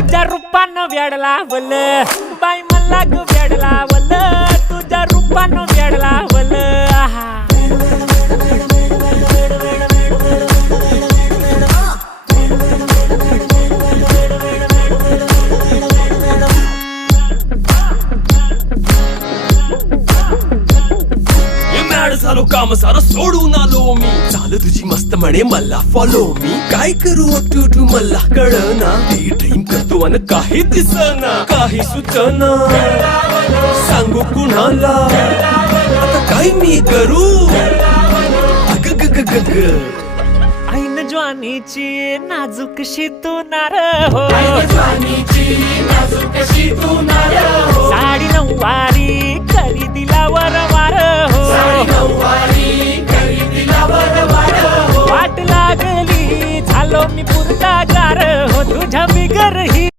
तुझ्या रूपानं वेड लावल बाई मला ग वेड लावल तुझ्या रूपानं वेड लावल आहा झालो काम सारं सोडून आलो मी चाल तुझी मस्त म्हणे मला फॉलो मी काय करू टू मला कळना ती ड्रीम करतो अन काही दिसना काही सुचना सांगू कुणाला आता काय मी करू अग ग ग ग ग ऐन ज्वानीची नाजूकशी तू नार हो साडी नऊवारी करी दिला वरवार हो वाट लागली झालो मी पुरता गार हो तुझ्या बिगर ही